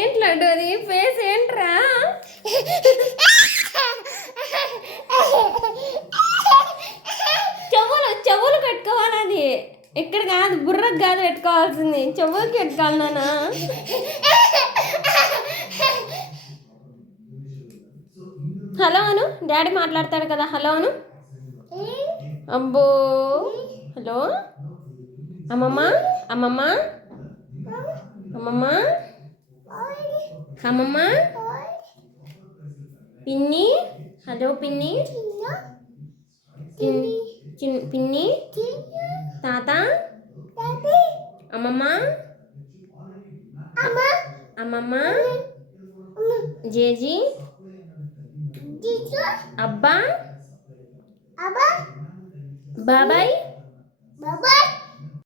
ఏంట్లా అది ఫేస్ ఏంట్రా? చెవులు కట్టుకోవాలి. అది ఇక్కడ కాదు, బుర్రకు కాదు పెట్టుకోవాల్సింది, చెవులకి పెట్టుకోవాలి నాన్న. హలో అను, డాడీ మాట్లాడతాడు కదా. హలో అను. అబ్బో, హలో అమ్మమ్మ, అమ్మమ్మ, అమ్మమ్మ, అమ్మమ్మ, పిన్ని. హలో పిన్ని, పిన్ని, తాత, అమ్మమ్మ, అమ్మమ్మ, జేజీ, అబ్బా, బాబాయ్.